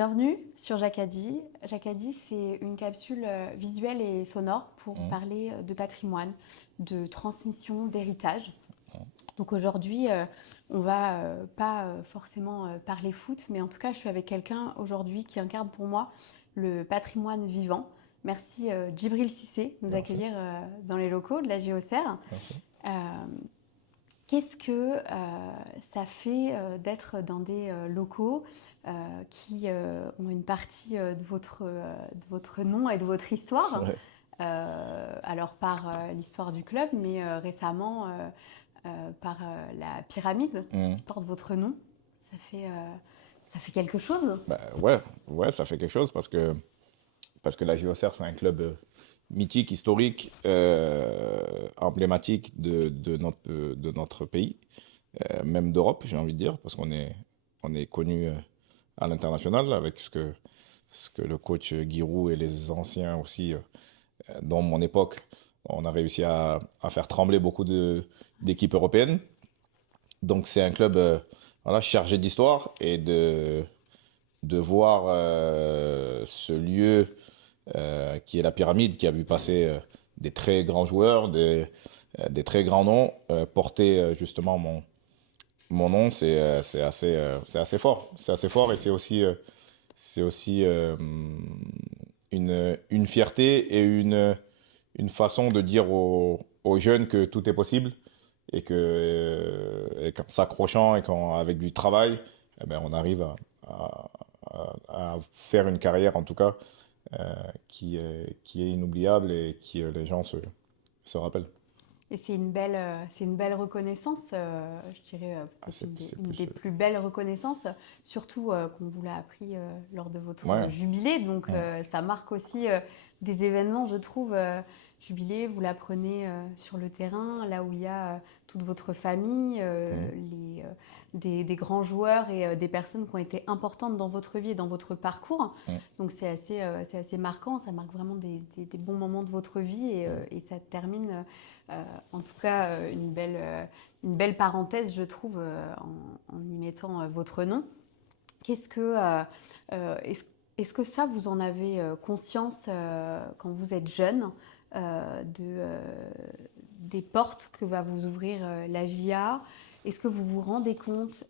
Bienvenue sur Jacadi. Jacadi, c'est une capsule visuelle et sonore pour parler de patrimoine, de transmission, d'héritage. Donc aujourd'hui, on va pas forcément parler foot, mais en tout cas, je suis avec quelqu'un aujourd'hui qui incarne pour moi le patrimoine vivant. Merci Djibril Cissé de nous Merci. accueillir dans les locaux de la JOCR. Merci. Euh, Qu'est-ce que ça fait d'être dans des locaux qui ont une partie de votre nom et de votre histoire, Ouais. alors par l'histoire du club, mais récemment par la pyramide qui porte votre nom. Ça fait quelque chose. Ouais, ça fait quelque chose parce que la JOCR, c'est un club mythique, historique, emblématique de notre pays, même d'Europe, j'ai envie de dire, parce qu'on est connu à l'international avec ce que le coach Giroud et les anciens aussi, dans mon époque, on a réussi à faire trembler beaucoup d'équipes européennes. Donc c'est un club voilà, chargé d'histoire et de voir ce lieu qui est la pyramide, qui a vu passer des très grands joueurs, des très grands noms, porter justement mon nom, c'est assez fort. C'est assez fort et c'est aussi une fierté et une façon de dire aux jeunes que tout est possible et qu'en s'accrochant et avec du travail, eh ben, on arrive à faire une carrière en tout cas qui est inoubliable et qui les gens se rappellent. Et c'est une belle reconnaissance, je dirais Ah, peut-être c'est une plus. des plus belles reconnaissances, surtout qu'on vous l'a appris lors de votre Ouais. jubilé. Donc Mm. ça marque aussi des événements, je trouve. Jubilé, vous l'apprenez sur le terrain, là où il y a toute votre famille, des grands joueurs et des personnes qui ont été importantes dans votre vie et dans votre parcours. Mm. Donc c'est assez marquant, ça marque vraiment des bons moments de votre vie et ça termine en tout cas une belle parenthèse, je trouve, en y mettant votre nom. Qu'est-ce que, est-ce que ça, vous en avez conscience quand vous êtes jeune des portes que va vous ouvrir la JA? Est-ce que vous vous rendez compte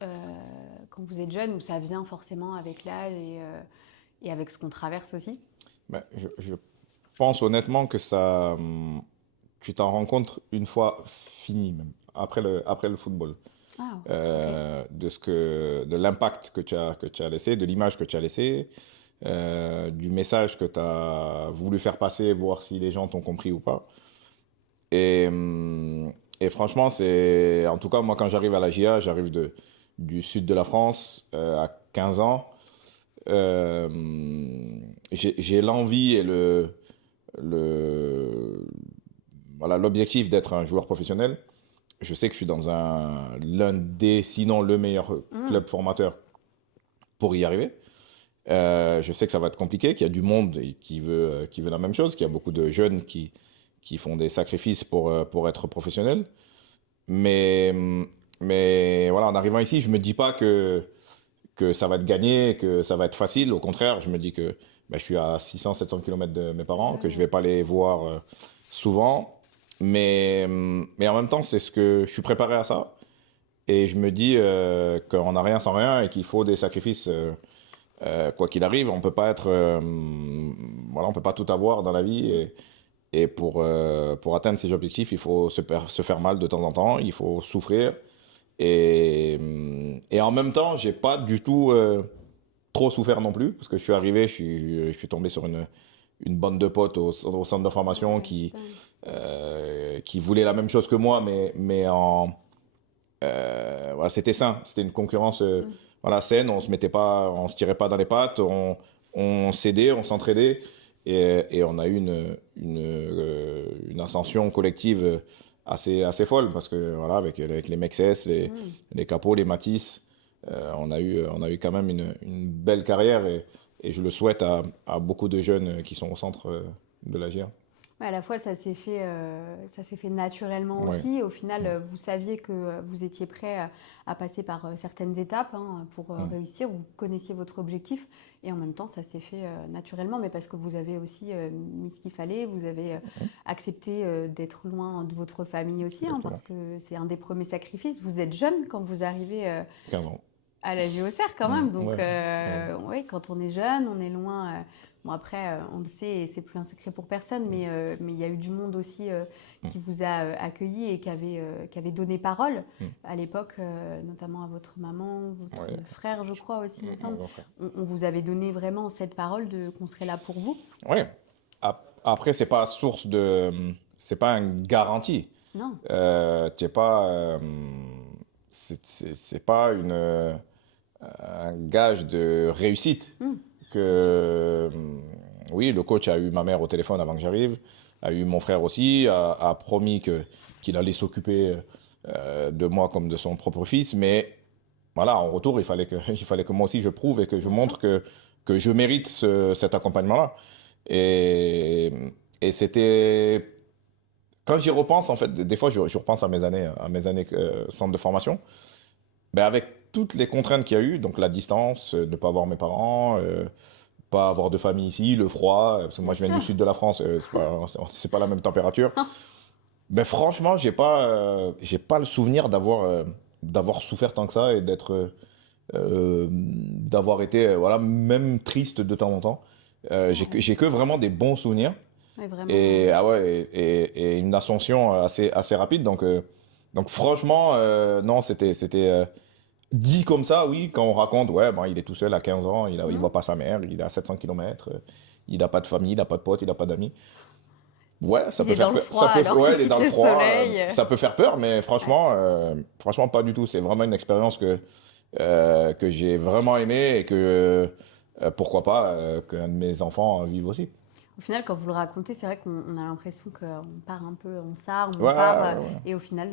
quand vous êtes jeune, ou ça vient forcément avec l'âge et avec ce qu'on traverse aussi? Ben, je pense honnêtement que tu t'en rends compte une fois fini même, après le football. Ah, ok. De l'impact que tu as laissé, de l'image que tu as laissée, du message que tu as voulu faire passer, voir si les gens t'ont compris ou pas. Et franchement, en tout cas, moi, quand j'arrive à la GIA, j'arrive du sud de la France à 15 ans. Euh, j'ai l'envie et le, voilà, l'objectif d'être un joueur professionnel. Je sais que je suis dans l'un des, sinon le meilleur club formateur pour y arriver. Je sais que ça va être compliqué, qu'il y a du monde qui veut la même chose, qu'il y a beaucoup de jeunes qui font des sacrifices pour être professionnels. Mais, mais voilà, en arrivant ici, je me dis pas que ça va être gagné, que ça va être facile. Au contraire, je me dis que ben, je suis à 600-700 km de mes parents, que je vais pas les voir souvent. Mais en même temps, je suis préparé à ça. Et je me dis qu'on n'a rien sans rien et qu'il faut des sacrifices quoi qu'il arrive. On peut pas voilà, on peut pas tout avoir dans la vie. Et pour atteindre ces objectifs, il faut se faire mal de temps en temps. Il faut souffrir. Et en même temps, j'ai pas du tout trop souffert non plus, parce que je suis arrivé, je suis tombé sur une bande de potes au centre de formation qui voulaient la même chose que moi, mais voilà, c'était sain, c'était une concurrence voilà, saine, on se tirait pas dans les pattes, on s'aidait, on s'entraidait, et on a eu une ascension collective assez folle, parce que voilà, avec les Mexès, les Capos, les Matisse, on a eu quand même une belle carrière, et je le souhaite à beaucoup de jeunes qui sont au centre de la GIA. Ouais, à la fois, ça s'est fait naturellement aussi. Au final, vous saviez que vous étiez prêt à passer par certaines étapes hein, pour réussir. Vous connaissiez votre objectif et en même temps, ça s'est fait naturellement, mais parce que vous avez aussi mis ce qu'il fallait. Vous avez accepté d'être loin de votre famille aussi, hein, Exactement. parce que c'est un des premiers sacrifices. Vous êtes jeune quand vous arrivez 15 ans. à la JOCR quand même. Donc, Ouais, 15 ans. oui, quand on est jeune, on est loin. Bon, après, on le sait, et c'est plus un secret pour personne, mais il y a eu du monde aussi qui vous a accueilli et qui avait donné parole à l'époque, notamment à votre maman, votre Ouais. frère, je crois aussi, il me semble. Mon frère. On vous avait donné vraiment cette parole qu'on serait là pour vous. Ouais. Après, c'est pas source de. C'est pas une garantie. Non, T'es pas. C'est pas un gage de réussite. Que oui, le coach a eu ma mère au téléphone avant que j'arrive, a eu mon frère aussi, a promis qu'il allait s'occuper de moi comme de son propre fils, mais voilà, en retour, il fallait que moi aussi je prouve et que je montre que je mérite cet accompagnement-là. Et, et c'était, quand j'y repense, en fait, des fois je repense à mes années centre de formation, ben avec toutes les contraintes qu'il y a eu, donc la distance, ne pas voir mes parents, pas avoir de famille ici, le froid, parce que moi je bien viens du sûr. sud de la France, c'est pas la même température. Ben franchement, j'ai pas le souvenir d'avoir souffert tant que ça et d'avoir été voilà même triste de temps en temps. J'ai que vraiment des bons souvenirs Oui, vraiment. et ah ouais et une ascension assez rapide donc franchement non c'était dit comme ça, oui, quand on raconte, ouais, ben, il est tout seul à 15 ans, il voit pas sa mère, il est à 700 km, il n'a pas de famille, il n'a pas de potes, il n'a pas d'amis. Ouais, ça Il peut est dans faire le peur. froid alors Ouais, qu'il il est quitte dans le le froid, soleil. ça peut faire peur, mais Ouais. franchement, pas du tout. C'est vraiment une expérience que j'ai vraiment aimée et pourquoi pas, qu'un de mes enfants vive aussi. Au final, quand vous le racontez, c'est vrai qu'on a l'impression qu'on part un peu en sarme, on Ouais, part, ouais, et au final,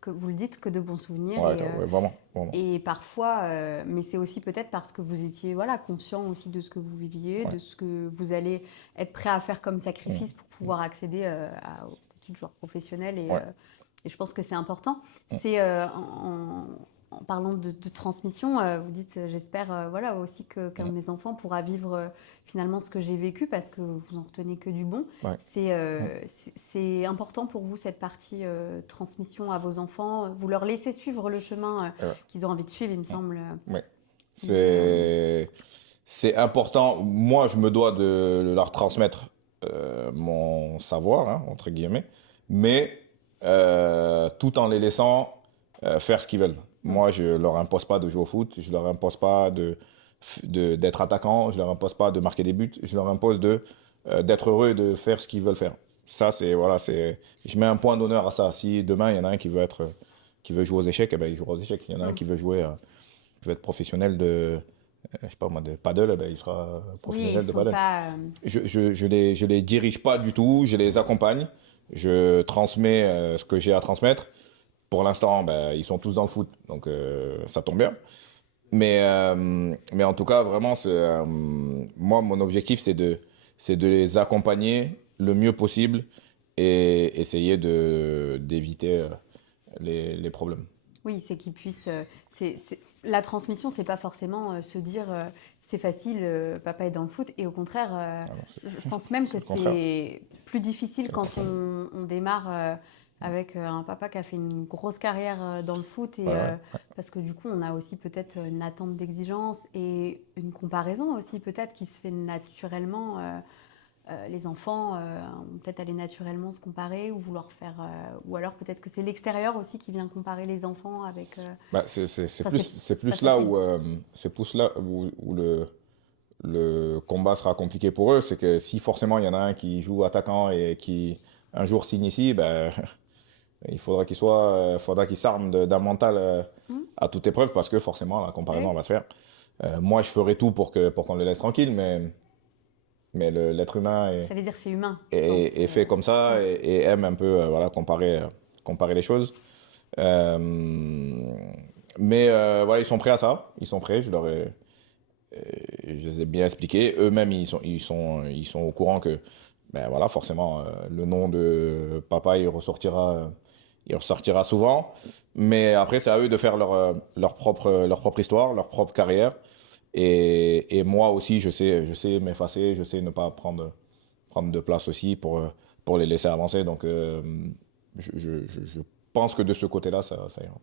que vous le dites, que de bons souvenirs. ouais, ouais, vraiment, vraiment. Et parfois, mais c'est aussi peut-être parce que vous étiez voilà, conscient aussi de ce que vous viviez, Ouais. de ce que vous allez être prêt à faire comme sacrifice pour pouvoir accéder au statut de joueur professionnel. Ouais. Et je pense que c'est important. C'est en parlant de transmission, vous dites, j'espère voilà, aussi qu'un de mes enfants pourra vivre finalement ce que j'ai vécu parce que vous en retenez que du bon. Ouais. C'est important pour vous cette partie transmission à vos enfants. Vous leur laissez suivre le chemin Ouais. qu'ils ont envie de suivre, il me semble. Ouais. C'est important. Moi, je me dois de leur transmettre mon savoir, hein, entre guillemets, mais tout en les laissant faire ce qu'ils veulent. Moi, je leur impose pas de jouer au foot, je leur impose pas d'être attaquant, je leur impose pas de marquer des buts, je leur impose d'être heureux et de faire ce qu'ils veulent faire. Ça, je mets un point d'honneur à ça. Si demain, il y en a un qui veut jouer aux échecs, eh ben, il jouera aux échecs. Il y en a un qui veut être professionnel je sais pas moi, de paddle, eh ben, il sera Oui, professionnel ils de sont paddle. pas. Je les dirige pas du tout, je les accompagne, je transmets ce que j'ai à transmettre. Pour l'instant, ben, ils sont tous dans le foot, donc ça tombe bien. Mais en tout cas, vraiment, moi, mon objectif, c'est de les accompagner le mieux possible et essayer d'éviter les problèmes. Oui, c'est qu'ils puissent. La transmission, c'est pas forcément se dire c'est facile, papa est dans le foot. Et au contraire, Ah non, je pense même que c'est le contraire. c'est plus difficile C'est le quand contraire. on démarre avec un papa qui a fait une grosse carrière dans le foot. Ouais. Parce que du coup, on a aussi peut-être une attente d'exigence et une comparaison aussi peut-être qui se fait naturellement. Les enfants vont peut-être aller naturellement se comparer ou vouloir faire. Ou alors peut-être que c'est l'extérieur aussi qui vient comparer les enfants avec. Bah, c'est Ça, plus, c'est c'est pas plus là facile. où le combat sera compliqué pour eux. C'est que si forcément il y en a un qui joue attaquant et qui un jour signe ici, ben, il faudra qu'il s'arme d'un mental à toute épreuve parce que forcément la comparaison Oui. va se faire. Moi, je ferai tout pour qu'on le laisse tranquille, mais l'être humain J'allais dire c'est humain, je pense. est fait comme ça et aime un peu voilà, comparer les choses. Euh, mais voilà, ils sont prêts à ça. Ils sont prêts. Je les ai bien expliqués. Eux-mêmes, ils sont au courant que ben voilà, forcément, le nom de papa, il ressortira souvent. Mais après, c'est à eux de faire leur propre histoire, leur propre carrière. Et moi aussi, je sais m'effacer, je sais ne pas prendre de place aussi pour les laisser avancer. Donc, je pense que de ce côté-là, ça ira.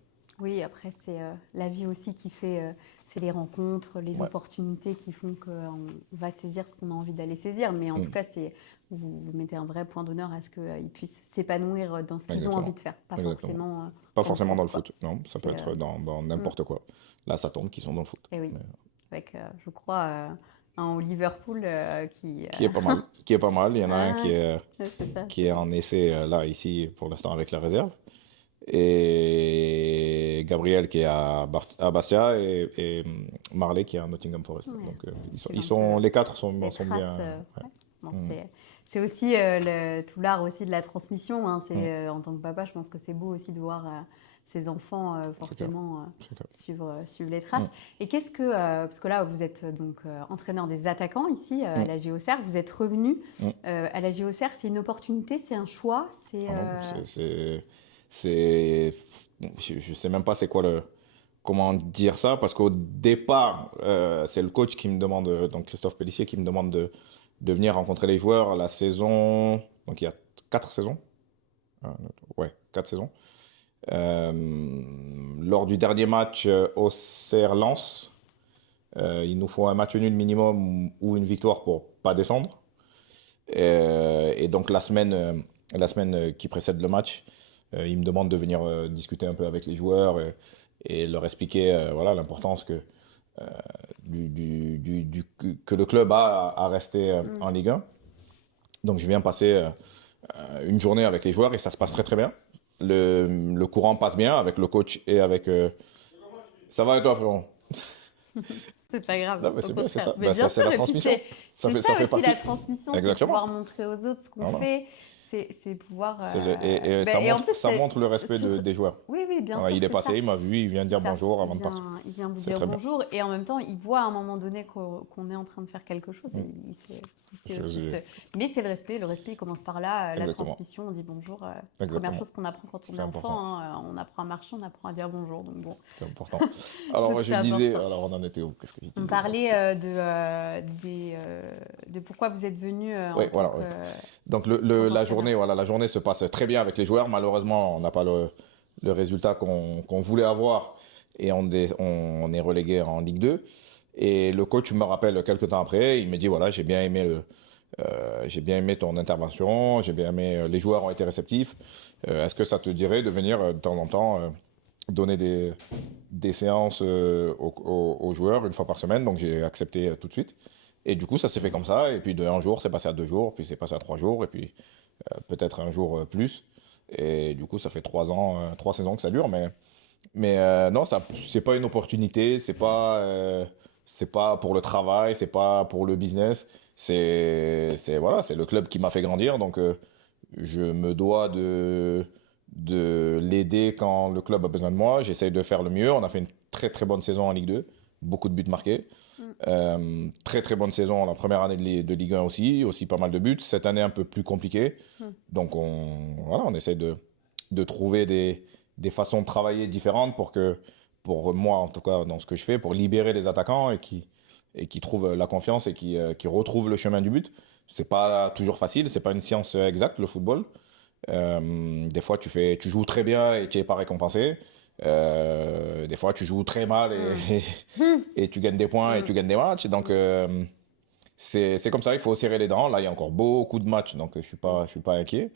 Oui, après, c'est la vie aussi qui fait, c'est les rencontres, les Ouais, opportunités qui font qu'on va saisir ce qu'on a envie d'aller saisir. Mais en tout mm, cas, vous mettez un vrai point d'honneur à ce qu'ils puissent s'épanouir dans ce qu'ils ont envie exactement. de faire, pas Exactement. forcément Pas dans le forcément foot, dans le quoi. foot, non, ça peut C'est, être dans mm, n'importe quoi. Là, ça tombe qu'ils sont dans le foot. et oui, Mais, avec, je crois, un au Liverpool qui... qui est pas mal. Qui est pas mal. Il y en a un ah, ouais, c'est ça, qui c'est est vrai. en essai, là, ici, pour l'instant, avec la réserve. Et Gabriel qui est à Bastia et Marley qui est à Nottingham Forest. Ouais, Donc, suivre un peu les quatre les sont traces. bien. Ouais. Bon, Ouais. c'est aussi tout l'art aussi de la transmission. Hein. Mm, mm, En tant que papa, je pense que c'est beau aussi de voir ses enfants c'est clair. forcément C'est clair. suivre les traces. Mm, Et qu'est-ce que, parce que là, vous êtes donc entraîneur des attaquants ici à mm, la JOCR, vous êtes revenu mm. à la JOCR, c'est une opportunité, c'est un choix, c'est... Ah non, c'est, je sais même pas c'est quoi comment dire ça, parce qu'au départ, c'est le coach qui me demande, donc Christophe Pellissier, qui me demande de venir rencontrer les joueurs la saison, donc il y a 4 saisons, ouais, 4 saisons. Euh, Lors du dernier match au CR Lens, il nous faut un match nul minimum ou une victoire pour pas descendre. Et donc la semaine qui précède le match, il me demande de venir discuter un peu avec les joueurs et leur expliquer voilà, l'importance que le club a à rester Hmm. en Ligue 1. Donc je viens passer une journée avec les joueurs et ça se passe très très bien. Le courant passe bien avec le coach et avec... Ça va et toi, frérot? C'est pas grave, Non, mais au c'est bien, c'est contraire. ça. Mais Ben, bien ça, c'est sûr, la et puis transmission. c'est ça Ça fait aussi partie. la transmission, c'est Exactement. pouvoir montrer aux autres ce qu'on Voilà. fait, c'est pouvoir... Et et en plus, ça montre le respect sur... des joueurs. Oui, oui, bien Ouais, sûr, il est c'est ça. passé, il m'a vu, il vient C'est dire ça. bonjour avant de partir. Il vient vous C'est dire très bien. bonjour et en même temps, il voit à un moment donné qu'on est en train de faire quelque chose. Et Mm. il sait aussi mais c'est le respect. Le respect, il commence par là. La Exactement. transmission, on dit bonjour. Première Exactement. chose qu'on apprend quand on est C'est important. enfant, hein, on apprend à marcher, on apprend à dire bonjour. Donc bon, C'est important. Alors, donc moi, je c'est disais, important. alors on en était où? Qu'est-ce que je On disais? parlait de pourquoi vous êtes venu Oui, en tant voilà. que Oui. Donc, la qu'entraîneur. journée, voilà, la journée se passe très bien avec les joueurs. Malheureusement, on n'a pas le résultat qu'on voulait avoir et on est relégué en Ligue 2. Et le coach me rappelle quelques temps après, il me dit, voilà, j'ai bien aimé ton intervention, j'ai bien aimé, les joueurs ont été réceptifs. Est-ce que ça te dirait de venir de temps en temps donner des séances aux joueurs une fois par semaine? Donc j'ai accepté tout de suite. Et du coup, ça s'est fait comme ça. Et puis de un jour, c'est passé à 2 jours, puis c'est passé à 3 jours, et puis peut-être un jour plus. Et du coup, ça fait 3 ans, 3 saisons que ça dure. Mais non, ça, c'est pas une opportunité, c'est pas pour le travail, c'est pas pour le business. Voilà, c'est le club qui m'a fait grandir, donc je me dois de l'aider quand le club a besoin de moi. J'essaye de faire le mieux. On a fait une très très bonne saison en Ligue 2, beaucoup de buts marqués. Mm. Très très bonne saison la première année de Ligue 1 aussi pas mal de buts. Cette année un peu plus compliquée. Mm. Donc voilà, on essaie de trouver des façons de travailler différentes pour moi en tout cas dans ce que je fais, pour libérer les attaquants et qui trouvent la confiance et qui retrouvent le chemin du but. C'est pas toujours facile, c'est pas une science exacte le football. Des fois tu joues très bien et tu n'es pas récompensé. Des fois tu joues très mal Mm. et tu gagnes des points et Mm. tu gagnes des matchs. Donc c'est comme ça, il faut serrer les dents. Là il y a encore beaucoup de matchs, donc je suis pas inquiet.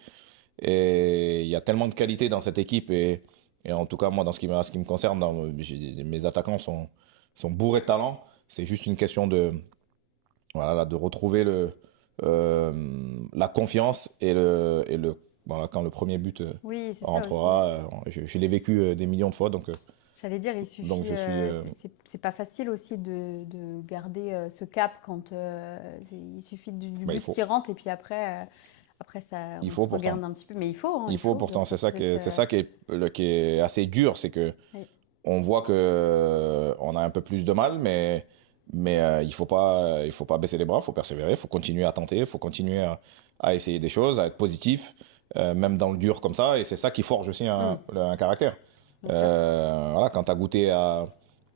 Et il y a tellement de qualité dans cette équipe et en tout cas moi dans ce qui me concerne, mes attaquants sont bourrés de talent. C'est juste une question voilà, de retrouver euh, la confiance voilà, quand le premier but Oui, c'est ça aussi. rentrera. Je l'ai vécu des millions de fois, J'allais dire, donc je suis. c'est pas facile aussi de garder ce cap quand il suffit du Bah, but qui rentre et puis après ça, il on se faut pourtant. regarde un petit peu. Mais il faut, hein, Il faut bien pourtant. sûr. C'est ça qui est assez dur, c'est que Oui. on voit que on a un peu plus de mal, Mais il faut pas baisser les bras, il faut persévérer, il faut continuer à tenter, il faut continuer à essayer des choses, à être positif, même dans le dur comme ça. Et c'est ça qui forge aussi un caractère. Bien sûr. Voilà, quand tu as goûté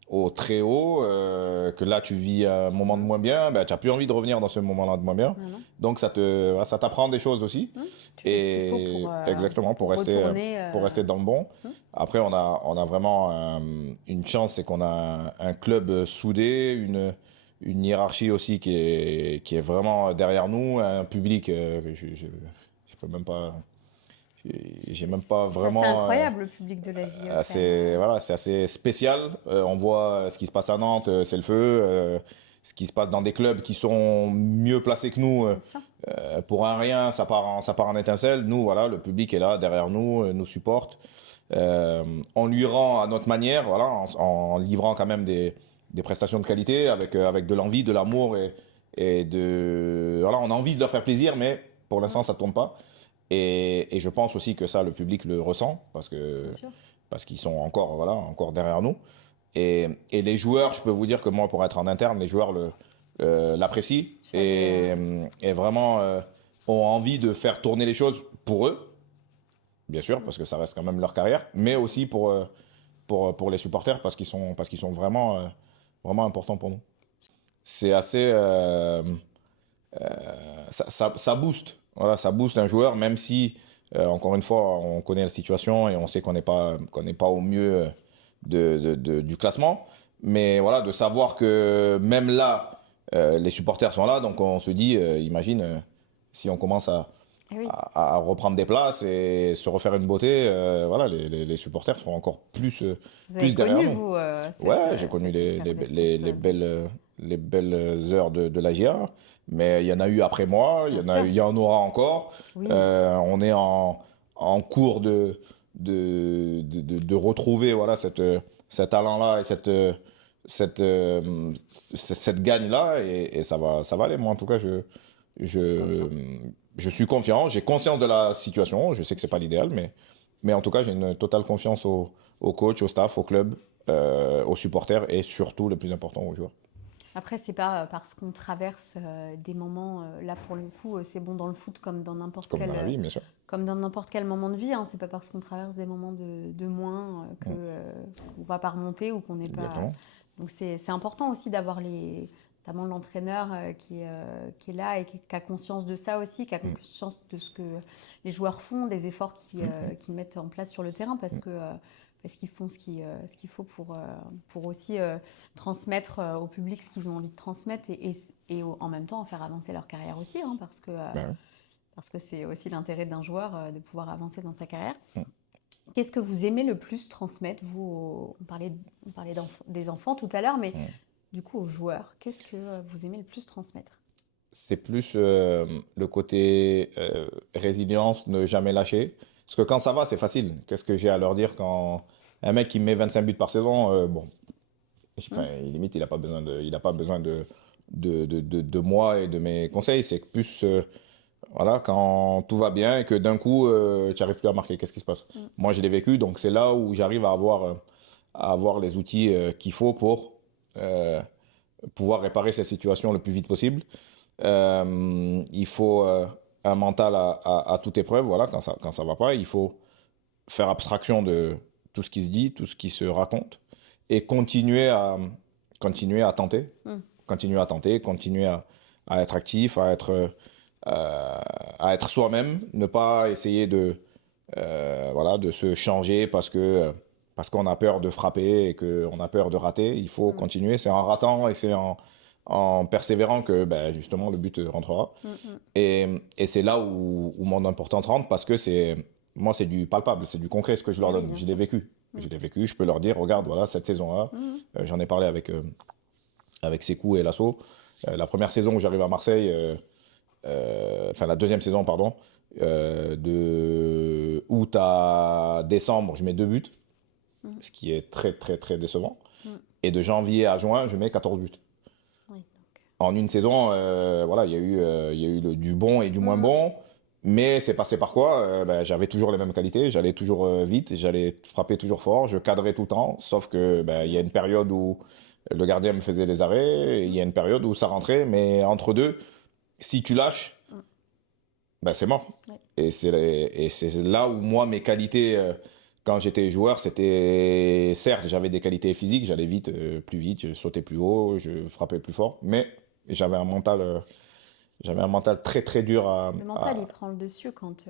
au très haut, que là tu vis un moment de moins bien, ben, tu n'as plus envie de revenir dans ce moment-là de moins bien. Non, non. Donc voilà, ça t'apprend des choses aussi. Tu fais ce qu'il faut Et pour, exactement, pour retourner. pour rester dans le bon. Après, on a vraiment une chance, c'est qu'on a un club soudé, une hiérarchie aussi qui est vraiment derrière nous, un public que je peux même pas. J'ai même pas C'est assez vraiment. incroyable, le public de la JO. Voilà, c'est assez spécial. On voit ce qui se passe à Nantes, c'est le feu. Ce qui se passe dans des clubs qui sont mieux placés que nous, Bien sûr. pour un rien, ça part en étincelle. Nous, voilà, le public est là derrière nous, nous supporte. On lui rend à notre manière, voilà, en livrant quand même des prestations de qualité, avec de l'envie, de l'amour et voilà, on a envie de leur faire plaisir, mais pour l'instant, ça tourne pas. Et je pense aussi que ça, le public le ressent Bien sûr. parce qu'ils sont encore, voilà, encore derrière nous. Et les joueurs, je peux vous dire que moi, pour être en interne, les joueurs l'apprécient et vraiment ont envie de faire tourner les choses pour eux, bien sûr, parce que ça reste quand même leur carrière, mais aussi pour les supporters parce qu'ils sont vraiment, vraiment importants pour nous. C'est assez. Ça booste. Voilà, ça booste un joueur, même si, encore une fois, on connaît la situation et on sait qu'on n'est pas au mieux du classement. Mais voilà, de savoir que même là, les supporters sont là, donc on se dit, imagine, si on commence Eh oui. à reprendre des places et se refaire une beauté, voilà, les supporters seront encore Vous plus avez derrière connu, nous. vous, Ouais, j'ai connu les belles heures de la GIA, mais il y en a eu après moi, Bien sûr. il y en aura encore. Oui. On est en cours de retrouver voilà, cet talent-là et cette gagne-là, et ça va aller. Moi, en tout cas, je, je suis confiant, j'ai conscience de la situation, je sais que c'est pas l'idéal, mais en tout cas, j'ai une totale confiance au coach, au staff, au club, aux supporters et surtout, le plus important, aux joueurs. Après, c'est pas parce qu'on traverse des moments, là pour le coup, c'est bon dans le foot comme dans n'importe Comme dans la vie, bien sûr. comme dans n'importe quel moment de vie. Hein. C'est pas parce qu'on traverse des moments de moins qu'on va pas remonter ou qu'on n'est pas. Exactement. Donc c'est important aussi d'avoir notamment l'entraîneur qui est là et qui a conscience de ça aussi, qui a conscience de ce que les joueurs font, des efforts qu'ils mettent en place sur le terrain parce qu'ils font ce qu'il faut pour aussi transmettre au public ce qu'ils ont envie de transmettre et en même temps faire avancer leur carrière aussi, hein, parce que c'est aussi l'intérêt d'un joueur de pouvoir avancer dans sa carrière. Qu'est-ce que vous aimez le plus transmettre, vous, on parlait des enfants tout à l'heure, mais du coup aux joueurs, qu'est-ce que vous aimez le plus transmettre? C'est plus le côté résilience, ne jamais lâcher. Parce que quand ça va, c'est facile. Qu'est-ce que j'ai à leur dire quand un mec qui me met 25 buts par saison, bon, enfin, limite, il a pas besoin de moi et de mes conseils. C'est que plus, voilà, quand tout va bien et que d'un coup, tu n'arrives plus à marquer, qu'est-ce qui se passe? Moi, je l'ai vécu, donc c'est là où j'arrive à avoir les outils qu'il faut pour pouvoir réparer cette situation le plus vite possible. Il faut un mental à toute épreuve, voilà, quand ça va pas. Il faut faire abstraction de tout ce qui se dit, tout ce qui se raconte, et continuer à tenter, continuer à être actif, à être soi-même, ne pas essayer voilà, de se changer parce qu'on a peur de frapper et qu'on a peur de rater. Il faut continuer, c'est en ratant et c'est en persévérant que ben, justement le but rentrera. Et c'est là où mon importance rentre parce que moi c'est du palpable, c'est du concret ce que je leur donne. Je l'ai vécu. Je l'ai vécu, je peux leur dire, regarde, voilà, cette saison-là, j'en ai parlé avec Sékou et Lasso. La première saison où j'arrive à Marseille, enfin la deuxième saison, pardon, de août à décembre, je mets 2 buts, ce qui est très, très, très décevant. Et de janvier à juin, je mets 14 buts. En une saison, voilà, il y a eu du bon et du moins bon, mais c'est passé par quoi? Ben, j'avais toujours les mêmes qualités, j'allais toujours vite, j'allais frapper toujours fort, je cadrais tout le temps, sauf que ben, il y a une période où Le gardien me faisait des arrêts. Et il y a une période où ça rentrait, mais entre deux, si tu lâches, ben c'est mort. Ouais. Et c'est là où moi, mes qualités, quand j'étais joueur, c'était... Certes, j'avais des qualités physiques, j'allais vite, plus vite, je sautais plus haut, je frappais plus fort, mais j'avais un mental très très dur Le mental, il prend le dessus quand,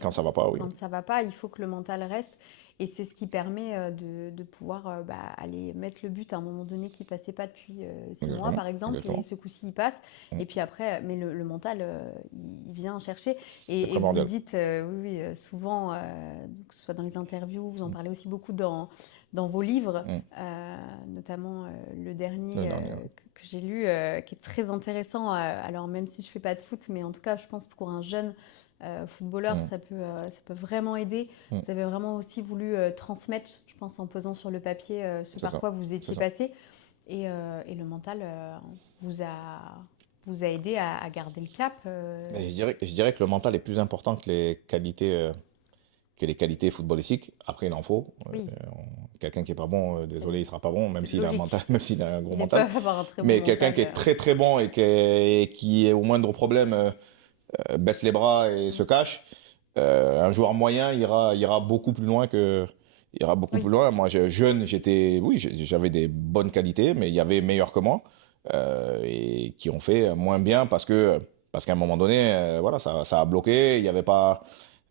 quand ça va pas, oui. quand ça va pas. Il faut que le mental reste. Et c'est ce qui permet de pouvoir aller mettre le but à un moment donné qui passait pas depuis 6 mois, Exactement, par exemple. exactement. Et ce coup-ci, il passe. Mm. Et puis après, mais le mental, il vient chercher. C'est Et vous le primordial. dites, oui, oui, souvent, que ce soit dans les interviews, vous en parlez aussi beaucoup dans vos livres, Mm. notamment le dernier Le dernier, ouais. que j'ai lu, qui est très intéressant. Alors, même si je fais pas de foot, mais en tout cas, je pense que pour un jeune footballeur, Mm. ça peut vraiment aider. Mm. Vous avez vraiment aussi voulu transmettre, je pense, en posant sur le papier ce C'est par ça, quoi vous c'est étiez ça. passé. Et le mental vous a, vous a aidé à garder le cap. Mais je dirais que le mental est plus important que les qualités footballistiques. Après, il en faut. Oui, Quelqu'un qui est pas bon, désolé, il sera pas bon, même c'est s'il a un mental, logique. même s'il a un gros Ils mental. peuvent avoir un très bon Mais quelqu'un mental. qui est très très bon et qui est au moindre problème baisse les bras et se cache, un joueur moyen ira beaucoup plus loin ira beaucoup Oui, plus loin. Moi, jeune, oui, j'avais des bonnes qualités, mais il y avait meilleurs que moi et qui ont fait moins bien parce qu'à un moment donné, voilà, ça a bloqué. Il n'y avait pas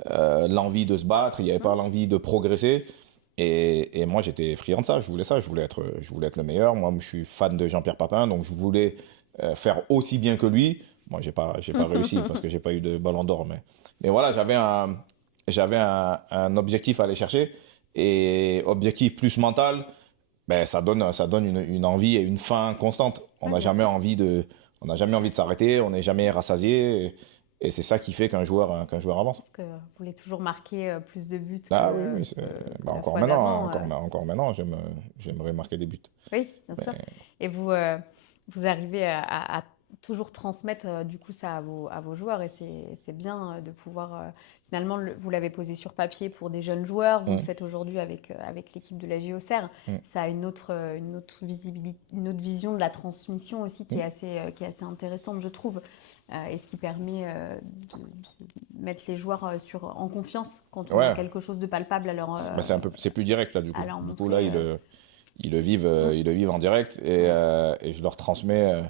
l'envie de se battre, il n'y avait pas hum, l'envie de progresser. Et moi, j'étais friand de ça. Je voulais ça. Je voulais être le meilleur. Moi, je suis fan de Jean-Pierre Papin, donc je voulais faire aussi bien que lui. Moi, j'ai pas réussi parce que j'ai pas eu de ballon d'or. Mais voilà, j'avais un objectif à aller chercher. Et objectif plus mental, ben, ça donne une envie et une faim constante. oui, bien sûr. On n'a jamais envie de s'arrêter. On n'est jamais rassasié. Et c'est ça qui fait qu'un joueur avance. Parce que vous voulez toujours marquer plus de buts Ah oui, oui, que bah, la encore fois maintenant, d'avant. encore maintenant, j'aimerais marquer des buts. Oui, bien sûr. Mais Et vous arrivez à toujours transmettre du coup ça à vos joueurs et c'est bien de pouvoir finalement vous l'avez posé sur papier pour des jeunes joueurs, vous le mm, faites aujourd'hui avec l'équipe de la JOCR. mm, Ça a une autre visibilité, une autre vision de la transmission aussi mm. qui est assez intéressante je trouve et ce qui permet de mettre les joueurs en confiance quand on a Ouais, quelque chose de palpable bah, c'est plus direct là du coup. à leur Du coup là, montrer. Mm, ils le vivent en direct ouais. et je leur transmets.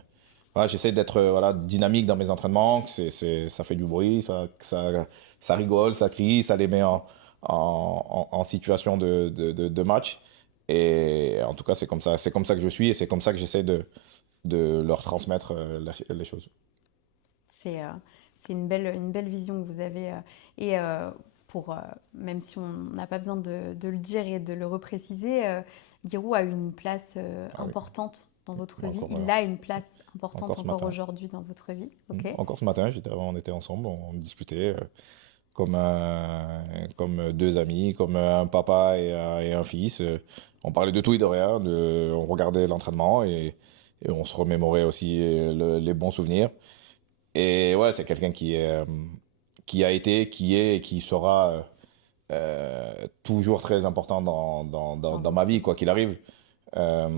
Voilà, j'essaie d'être voilà, dynamique dans mes entraînements, ça fait du bruit, ça rigole, ça crie, ça les met en situation de match. Et en tout cas, c'est comme ça que je suis et c'est comme ça que j'essaie de leur transmettre les choses. C'est une belle vision que vous avez. Et même si on n'a pas besoin de le dire et de le repréciser, Giroud a eu une place Ah oui, importante dans votre vie. encore, Il a une place encore importante ce encore matin. aujourd'hui dans votre vie. Ok. Encore ce matin, on était ensemble, on discutait comme, comme deux amis, comme un papa et un fils. On parlait de tout et de rien, on regardait l'entraînement et on se remémorait aussi les bons souvenirs. Et ouais, c'est quelqu'un qui a été, qui est et qui sera toujours très important Dans dans ma votre vie, vie. quoi qu'il arrive. Euh,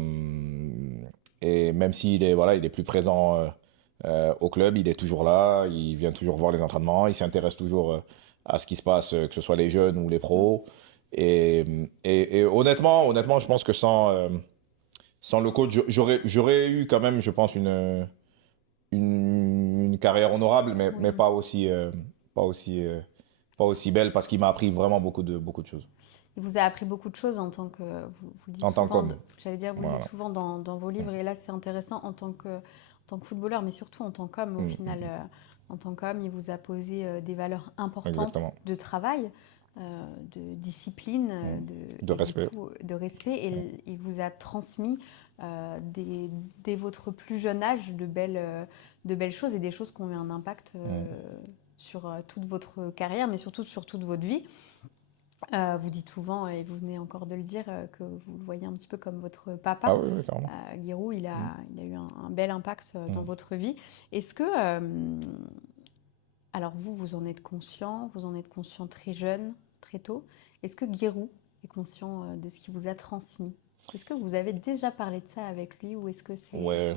et même s'il est, voilà, il est plus présent au club, il est toujours là, il vient toujours voir les entraînements, il s'intéresse toujours à ce qui se passe, que ce soit les jeunes ou les Mm. pros. Et honnêtement, je pense que sans le coach, j'aurais eu quand même, je pense, une carrière honorable, mais Oui. pas aussi, euh, pas aussi belle parce qu'il m'a appris vraiment beaucoup de choses. Il vous a appris beaucoup de choses en tant que, vous le dites En tant souvent, qu'homme, j'allais dire, vous le dites voilà. souvent dans vos livres, et là c'est intéressant en tant que footballeur, mais surtout en tant qu'homme, au Mm, final, en tant qu'homme, il vous a posé des valeurs importantes exactement. de travail, de discipline, Mm. De et du respect. coup de respect, et Mm. il vous a transmis dès votre plus jeune âge de belles choses et des choses qui ont eu un impact Mm. sur toute votre carrière, mais surtout sur toute votre vie. Vous dites souvent, et vous venez encore de le dire, que vous le voyez un petit peu comme votre Ah papa. oui, oui, carrément. Giroud, Mm. il a eu un bel impact dans Mm. votre vie. Est-ce que, alors vous, vous en êtes conscient très jeune, très tôt. Est-ce que Giroud est conscient de ce qu'il vous a transmis? Est-ce que vous avez déjà parlé de ça avec lui ou est-ce que c'est... Ouais,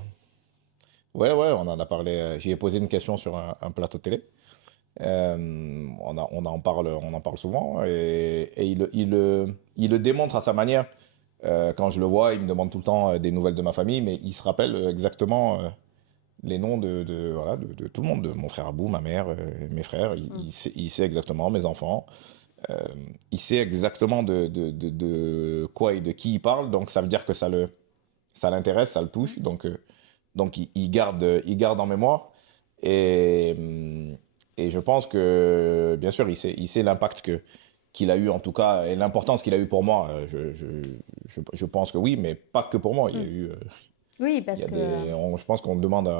ouais, on en a parlé. J'y ai posé une question sur un plateau de télé. On en parle souvent et il le démontre à sa manière. Quand je le vois, il me demande tout le temps des nouvelles de ma famille, mais il se rappelle exactement les noms voilà, de tout le monde, de mon frère Abou, ma mère, mes frères. Il sait exactement, mes enfants. Euh, il sait exactement de quoi et de qui il parle, donc ça veut dire que ça l'intéresse, ça le touche, donc il garde en mémoire. Et je pense que, bien sûr, il sait l'impact qu'il a eu, en tout cas, et l'importance qu'il a eu pour moi. Je pense que oui, mais pas que pour moi. Il y a eu, Oui, il parce y a que... je pense qu'on demande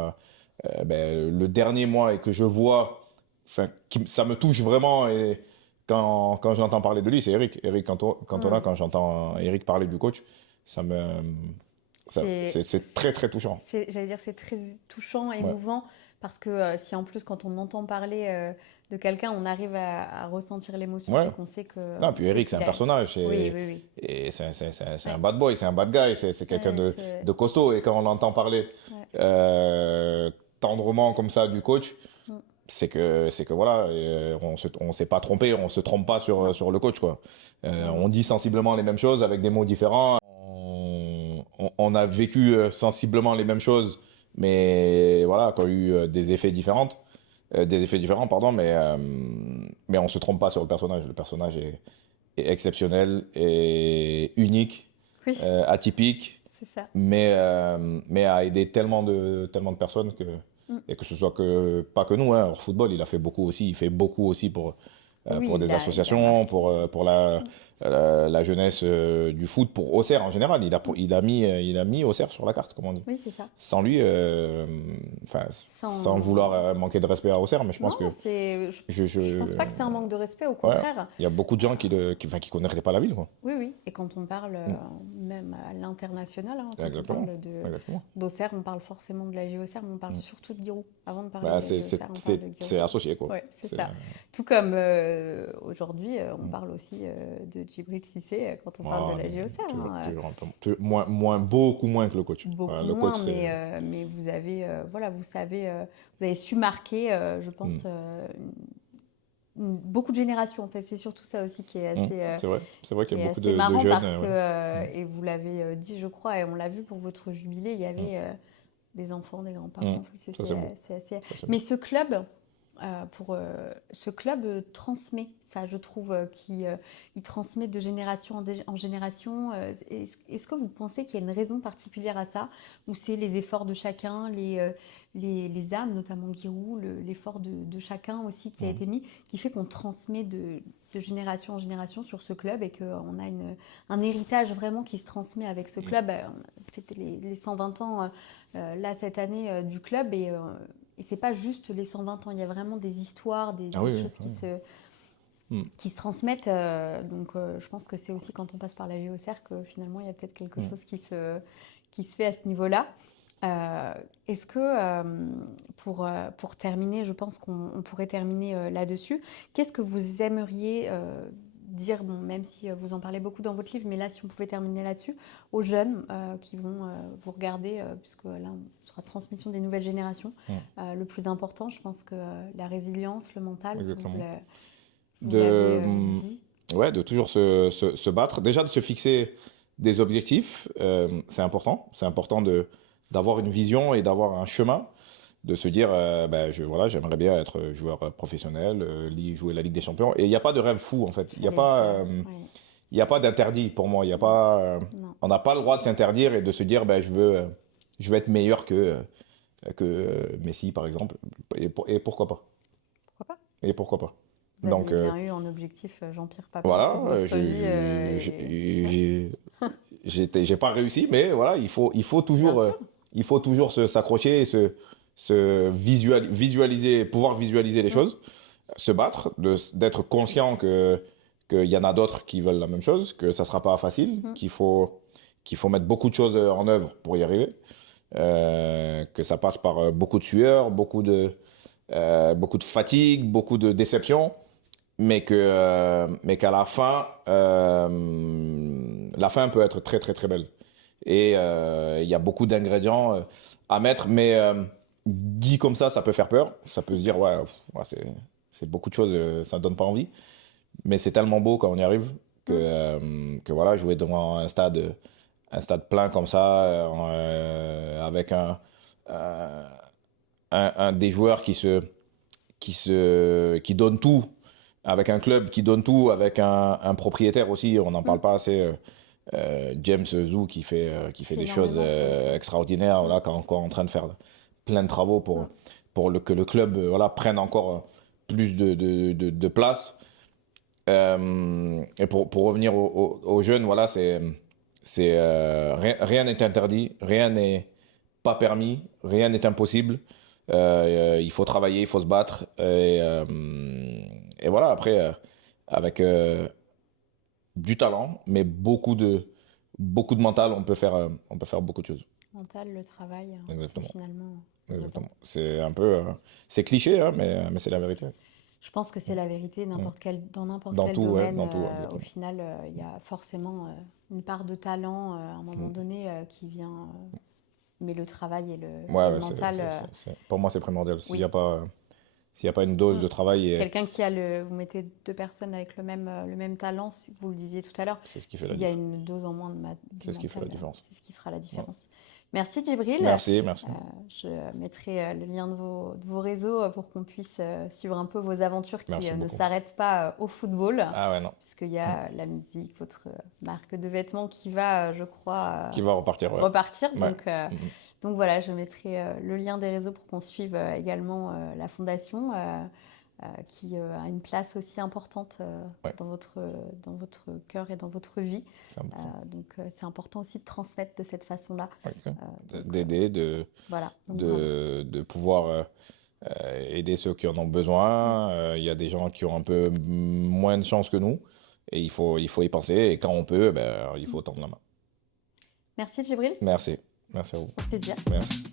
le dernier mois et que je vois, enfin, ça me touche vraiment. Et quand j'entends parler de lui, c'est Eric Cantona, quand j'entends Eric parler du coach, ça me, c'est très, très touchant. J'allais dire, c'est très touchant, Ouais. émouvant, parce que si en plus, quand on entend parler de quelqu'un, on arrive à ressentir l'émotion, Ouais. c'est qu'on sait que... Non, puis Eric, c'est un personnage. Oui, oui, oui. Et c'est Ouais. un bad boy, c'est un bad guy, c'est quelqu'un Ouais, de costaud. Et quand on l'entend parler ouais. tendrement comme ça du coach, Mm. c'est que voilà, on s'est pas trompé, on se trompe pas sur le coach, quoi. On dit sensiblement les mêmes choses avec des mots différents. On a vécu sensiblement les mêmes choses, mais voilà, qui ont eu des effets différents, pardon, mais on se trompe pas sur le personnage. Le personnage est exceptionnel, et unique, Oui, atypique, c'est ça. mais a aidé tellement de personnes Mm. et que ce soit pas que nous, hein. Hors football, il fait beaucoup aussi Oui, pour il des a associations, marqué. pour la jeunesse du foot, pour Auxerre en général. Il a mis Auxerre sur la carte, comme on dit. Oui, c'est ça. Sans lui, enfin, sans Sans... vouloir manquer de respect à Auxerre, mais je pense Non, que je pense pas que c'est un manque de respect, au ouais, contraire. il y a beaucoup de gens qui connaîtraient pas la ville, quoi. Oui, oui. Et quand on parle, même à l'international, hein, quand on Exactement. parle Exactement. d'Auxerre, on parle forcément de la Auxerre, mais on parle surtout de Giroud. Avant de parler Bah, de la Auxerre, on parle de Giroud. c'est associé, quoi. Ouais, c'est C'est, ça. Tout comme aujourd'hui, on parle aussi de Djibril Cissé quand on parle de la Auxerre. beaucoup moins que le coach. Beaucoup Voilà, le moins, coach, mais vous avez, voilà, vous avez su marquer, je pense, beaucoup de générations. En fait, c'est surtout ça aussi qui est c'est vrai qu'il y a beaucoup assez de marrant jeunes. parce que, et vous l'avez dit, je crois, et on l'a vu pour votre jubilé, il y avait des enfants, des grands-parents. Ça, c'est beau. C'est assez... Ça, c'est Mais beau. ce club transmet ça, je trouve, il transmet de génération en génération. Est-ce que vous pensez qu'il y a une raison particulière à ça, ou c'est les efforts de chacun, les âmes, notamment Giroud, l'effort de chacun aussi qui a été mis, qui fait qu'on transmet de génération en génération sur ce club et qu'on a un héritage vraiment qui se transmet avec ce club. On a fait les 120 ans là cette année du club et c'est pas juste les 120 ans, il y a vraiment des histoires, des choses qui se transmettent. Donc je pense que c'est aussi quand on passe par la Auxerre que finalement il y a peut-être quelque chose qui se fait à ce niveau-là. Est-ce que pour terminer, je pense qu'on pourrait terminer là-dessus, qu'est-ce que vous aimeriez dire, bon, même si vous en parlez beaucoup dans votre livre, mais là si on pouvait terminer là-dessus, aux jeunes qui vont vous regarder, puisque là on sera transmission des nouvelles générations, le plus important, je pense que la résilience, le mental, vous l'avez dit. Ouais, de toujours se battre. Déjà, de se fixer des objectifs, c'est important. C'est important d'avoir une vision et d'avoir un chemin, de se dire, j'aimerais bien être joueur professionnel, jouer la Ligue des Champions. Et il n'y a pas de rêve fou, en fait. Il n'y a pas d'interdit pour moi. On n'a pas le droit de s'interdire et de se dire, je veux être meilleur que Messi, par exemple. Et pourquoi pas? Pourquoi pas? Et pourquoi pas? Vous avez bien eu en objectif Jean-Pierre Papin voilà, toute votre vie. J'ai pas réussi, mais voilà, il faut toujours s'accrocher et visualiser, pouvoir visualiser les choses, se battre, d'être conscient qu'il y en a d'autres qui veulent la même chose, que ça sera pas facile, qu'il faut mettre beaucoup de choses en œuvre pour y arriver, que ça passe par beaucoup de sueur, beaucoup de fatigue, beaucoup de déception, mais qu'à la fin peut être très très très belle. Et il y a beaucoup d'ingrédients à mettre, mais dit comme ça peut faire peur. Ça peut se dire, ouais, ouais, c'est beaucoup de choses, ça ne donne pas envie. Mais c'est tellement beau quand on y arrive que voilà, jouer devant un stade plein comme ça, avec des joueurs qui donnent tout, avec un club qui donne tout, avec un propriétaire aussi, on n'en parle pas assez. James Zhu qui fait des choses extraordinaires, voilà, qui est encore en train de faire plein de travaux pour que le club voilà, prenne encore plus de place. Et pour revenir aux jeunes, voilà, rien n'est interdit, rien n'est pas permis, rien n'est impossible. Il faut travailler, il faut se battre. Et voilà, après, avec du talent, mais beaucoup de mental, on peut faire beaucoup de choses. Mental, le travail, Exactement. finalement. Exactement. C'est un peu, c'est cliché, hein, mais c'est la vérité. Je pense que c'est la vérité dans n'importe quel tout, domaine. dans tout, Au final, il y a forcément une part de talent à un moment donné qui vient. Mais le travail et le mental. Pour moi, c'est primordial. S'il n'y a pas une dose de travail. Quelqu'un qui vous mettez deux personnes avec le même talent, vous le disiez tout à l'heure, c'est ce qui fait s'il y a une dose en moins de c'est ce qui fait la différence. C'est ce qui fera la différence. Ouais. Merci Djibril. Merci. Je mettrai le lien de vos réseaux pour qu'on puisse suivre un peu vos aventures qui ne s'arrêtent pas au football. Ah ouais, non. Puisqu'il y a la musique, votre marque de vêtements qui va, je crois... qui va repartir, ouais. Ouais. Donc voilà, je mettrai le lien des réseaux pour qu'on suive également la fondation qui a une place aussi importante dans votre cœur et dans votre vie. Donc c'est important aussi de transmettre de cette façon-là. D'aider, de pouvoir aider ceux qui en ont besoin. Il y a des gens qui ont un peu moins de chance que nous et il faut y penser. Et quand on peut, il faut tendre la main. Merci Djibril. Merci à vous. Au plaisir. Merci.